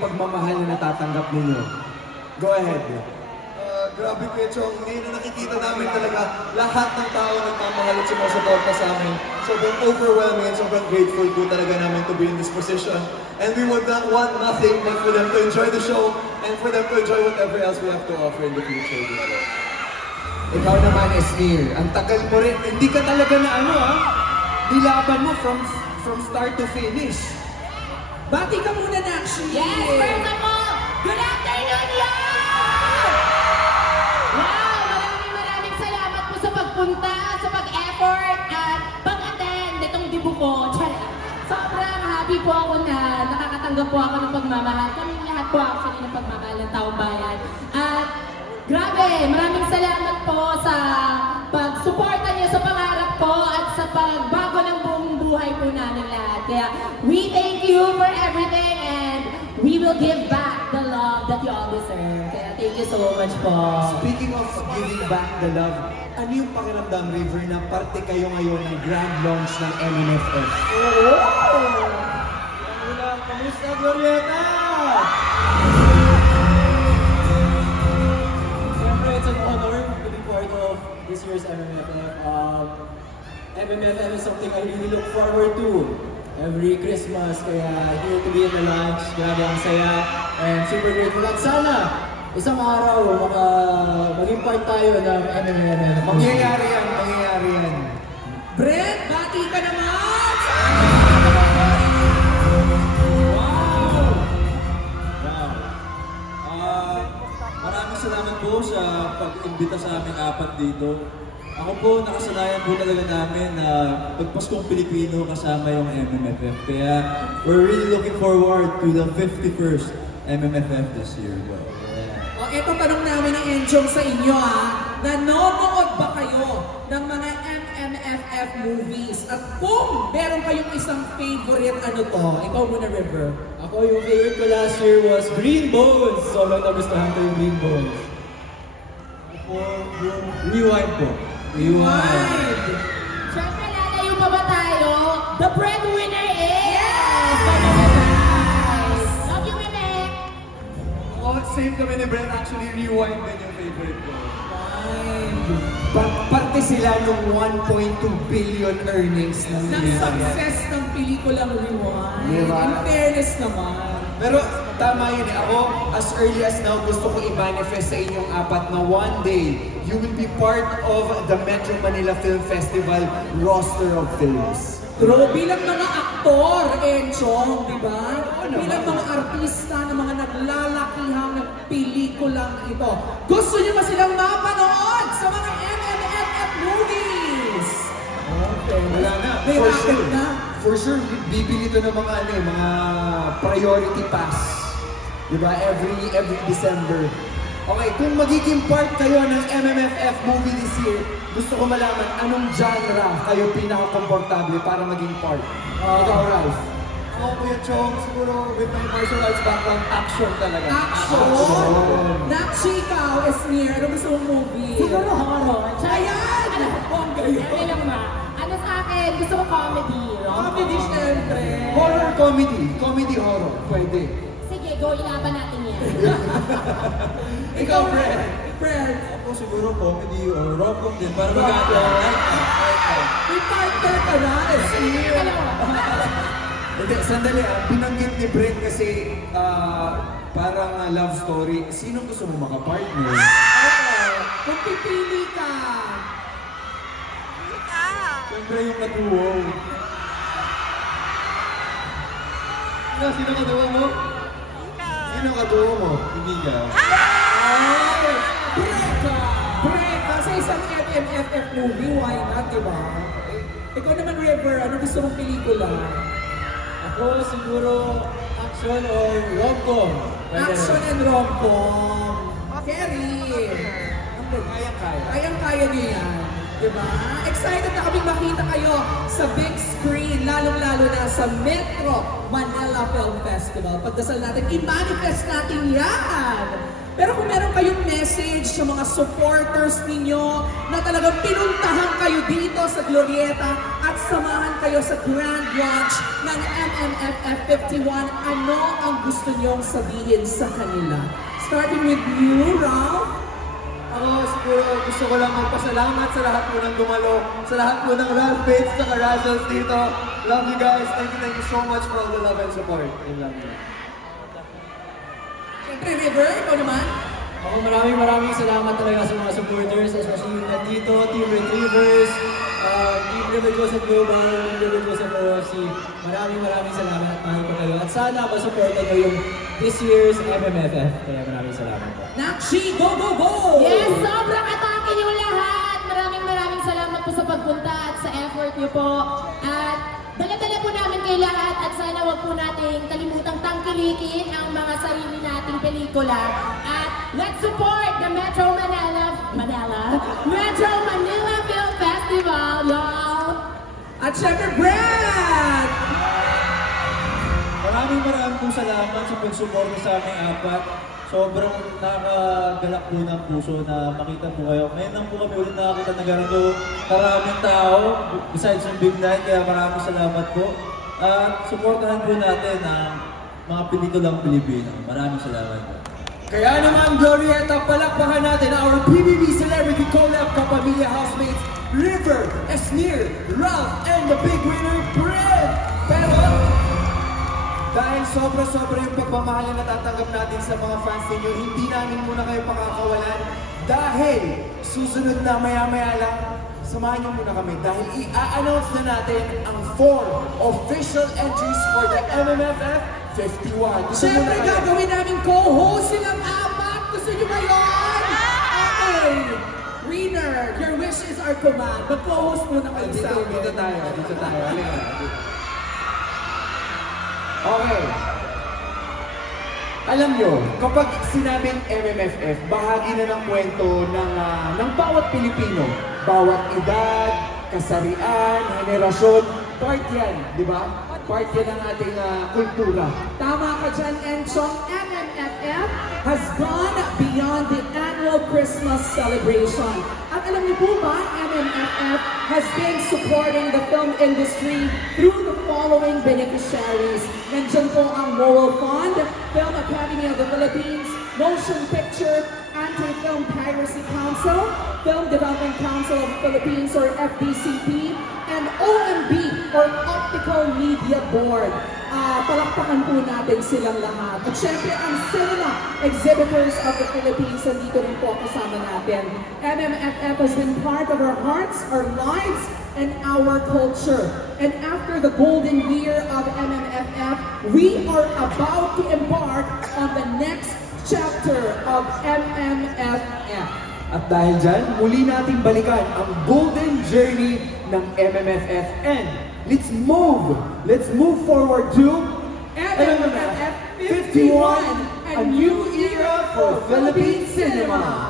pagmamahal na natatanggap ninyo? Go ahead. Grabe Kuya Chong, ngayon na nakikita namin talaga lahat ng tao nagmamahal at sumusuporta sa amin. Sobrang overwhelming and sobrang grateful po talaga namin to be in this position. And we would not want nothing but for them to enjoy the show and for them to enjoy whatever else we have to offer in the future. Ikaw naman, Esnir, ang tagal mo rin. Hindi ka talaga na nilaban mo from start to finish. Bati ka muna, Nakshi! Yes, first of all, good afternoon, y'all! Wow, maraming salamat po sa pagpunta, sa pag-effort, at pag-attend nitong dibu ko. Sobrang happy po ako na nakakatanggap po ako ng pagmamahal. Kami lahat po actually ng pagmamahal ng taong bayan. At grabe, maraming salamat po sa pagsuporta niyo sa pangarap ko at sa pagbago ng buong buhay po namin lahat. Kaya we thank you for everything and we will give back the love that you all deserve. Kaya thank you so much po. Speaking of giving back the love, ano yung pakiramdam, River, na parte kayo ngayon ng grand launch ng MMFF? Oo! Kamusta, Glorieta? Siyempre, it's an honor to be part of this year's MMFF. MMFF is something I really look forward to every Christmas. Kaya here to be in the launch, grabe ang saya, and super grateful. At sana, isang araw, maging part tayo ng MMFF. Mangyayari yan. Brent, bati ka naman! Maraming salamat po sa pag-imbita sa aming apat dito. Ako po, nakasanayan po talaga namin na pagpaskong Pilipino kasama yung MMFF. Kaya we're really looking forward to the 51st MMFF this year. O, eto tanong namin ng Enchong sa inyo nanonood ba kayo ng mga MMFF movies? At kung meron kayong isang favorite, ano to? Ikaw muna, River. Ako, yung favorite ko last year was Green Bones. Sobrang nagustuhan ko yung Green Bones. Ako, yung Rewind po. Rewind! Siyempre, lalayo pa ba tayo? The breadwinner is... Yes! Love you, Meme! Same kami ni Brent, actually Rewind din yung favorite ko. Parte sila ng 1.2 billion earnings ng success ng pelikulang Rewind. Diba? In fairness naman. Pero tama yun Ako, as early as now, gusto ko i-manifest sa inyong apat na one day, you will be part of the Metro Manila Film Festival roster of films. True, bilang mga aktor, Enchong, di ba? Bilang mga artista ng mga naglalakihang ng pelikulang ito. Gusto niyo ba silang mapanood sa mga MMFF movies? Okay, wala na. May racket na. For sure, bibili ito ng mga mga priority pass. Di ba? Every December. Okay, kung magiging part kayo ng MMFF movie this year, gusto ko malaman anong genre kayo pinaka-komportable para maging part. Ikaw, Ralph. Ako, Kuya Chong, siguro with my martial arts background, action talaga. Action! Nakshi, ikaw, Esmir, ano gusto mong movie? Siguro horror. Ayan! Bongga yun. Ano lang ba? Ano sa akin? Gusto ko comedy. Comedy, syempre. Horror comedy. Comedy horror. Pwede. Sige, go, ilaban natin yan. Ikaw, Fred. Ako siguro comedy or rom-com din para mag-ato. May partner ka na, Esmir. Hindi, sandali binanggit ni Brent kasi parang love story. Sino gusto mo makapartner? Kung pipili ka. Siyempre yung katuwo. Sino katuwa mo? Sino katuwa mo? Hindi ka. Ay! Breka! Sa isang MMFF movie, why not, diba? Ikaw naman, River, ano gusto mong pelikula? Ako siguro action or rom-com. Action and rom-com. Kerry! Kaya-kaya. Kayang-kaya niyo yan. Diba? Excited na kaming makita kayo sa big screen, lalong-lalo na sa Metro Manila Film Festival. Pagdasal natin, i-manifest natin yan! Pero kung meron kayong message sa mga supporters ninyo na talagang pinuntahan kayo dito sa Glorieta at at samahan kayo sa grand launch ng MMFF 51. Ano ang gusto niyong sabihin sa kanila? Starting with you, Ralph. Ako siguro gusto ko lang magpasalamat sa lahat po ng dumalo, sa lahat po ng Ralph Bates, sa Razzles dito. Love you guys. Thank you so much for all the love and support. I love you. Siyempre, River, ikaw naman. Ako maraming salamat talaga sa mga supporters, especially yung nandito, Team Retrievers, Team River Joseph Global, River Joseph OFC. Maraming salamat at mahal ko kayo. At sana masuportan nyo yung this year's MMFF. Kaya maraming salamat po. Nakshi, go, go, go! Yes, sobrang atake niyo lahat. Maraming salamat po sa pagpunta at sa effort niyo po. At dala-dala po namin kay lahat at sana wag po nating kalimutang tangkilikin ang mga sarili nating pelikula. At let's support the Metro Manila Film Festival, y'all! At syempre, Brad! Maraming pong salamat sa pagsuporta sa aming apat. Sobrang nakakagalak po ng puso na makita po kayo. Ngayon lang po kami ulit nakakita na ganito karaming tao besides yung big night. Kaya maraming salamat po. At supportahan po natin ang mga pelikulang Pilipino. Maraming salamat po. Kaya naman, Glorieta, palakpakan natin our PBB Celebrity Collab Kapamilya Housemates, River, Esnir, Ralph, and the big winner, Brad! Pero, dahil sobra-sobra yung pagmamahal na natatanggap natin sa mga fans ninyo, hindi namin muna kayo pakakawalan. Dahil, susunod na maya-maya lang, samahan niyo muna kami dahil i-announce na natin ang 4 official entries for the MMFF 51. Siyempre, gagawin namin co-host silang apat. Gusto niyo ba yun? Okay. Winner, your wish is our command. Mag-co-host muna kayo sa amin. Dito tayo. Okay. Alam nyo, kapag sinabing MMFF, bahagi na ng kwento ng bawat Pilipino. Bawat edad, kasarian, henerasyon, part yan, di ba? Part yan ng ating kultura. Tama ka dyan, Enchong. MMFF has gone beyond the annual Christmas celebration. At alam niyo po ba, MMFF has been supporting the film industry through the following beneficiaries. Nandiyan po ang Moral Fund, Film Academy of the Philippines, Motion Picture, Anti-Film Piracy Council, Film Development Council of the Philippines or FDCP, and OMB or Optical Media Board. Palakpakan po natin silang lahat. At syempre, ang Cinema Exhibitors of the Philippines, nandito rin po kasama natin. MMFF has been part of our hearts, our lives, and our culture. And after the golden year of MMFF, we are about to embark on the next chapter of MMFF. At dahil dyan, muli natin balikan ang golden journey ng MMFF. And let's move forward to MMFF 51, a new era for Philippine cinema.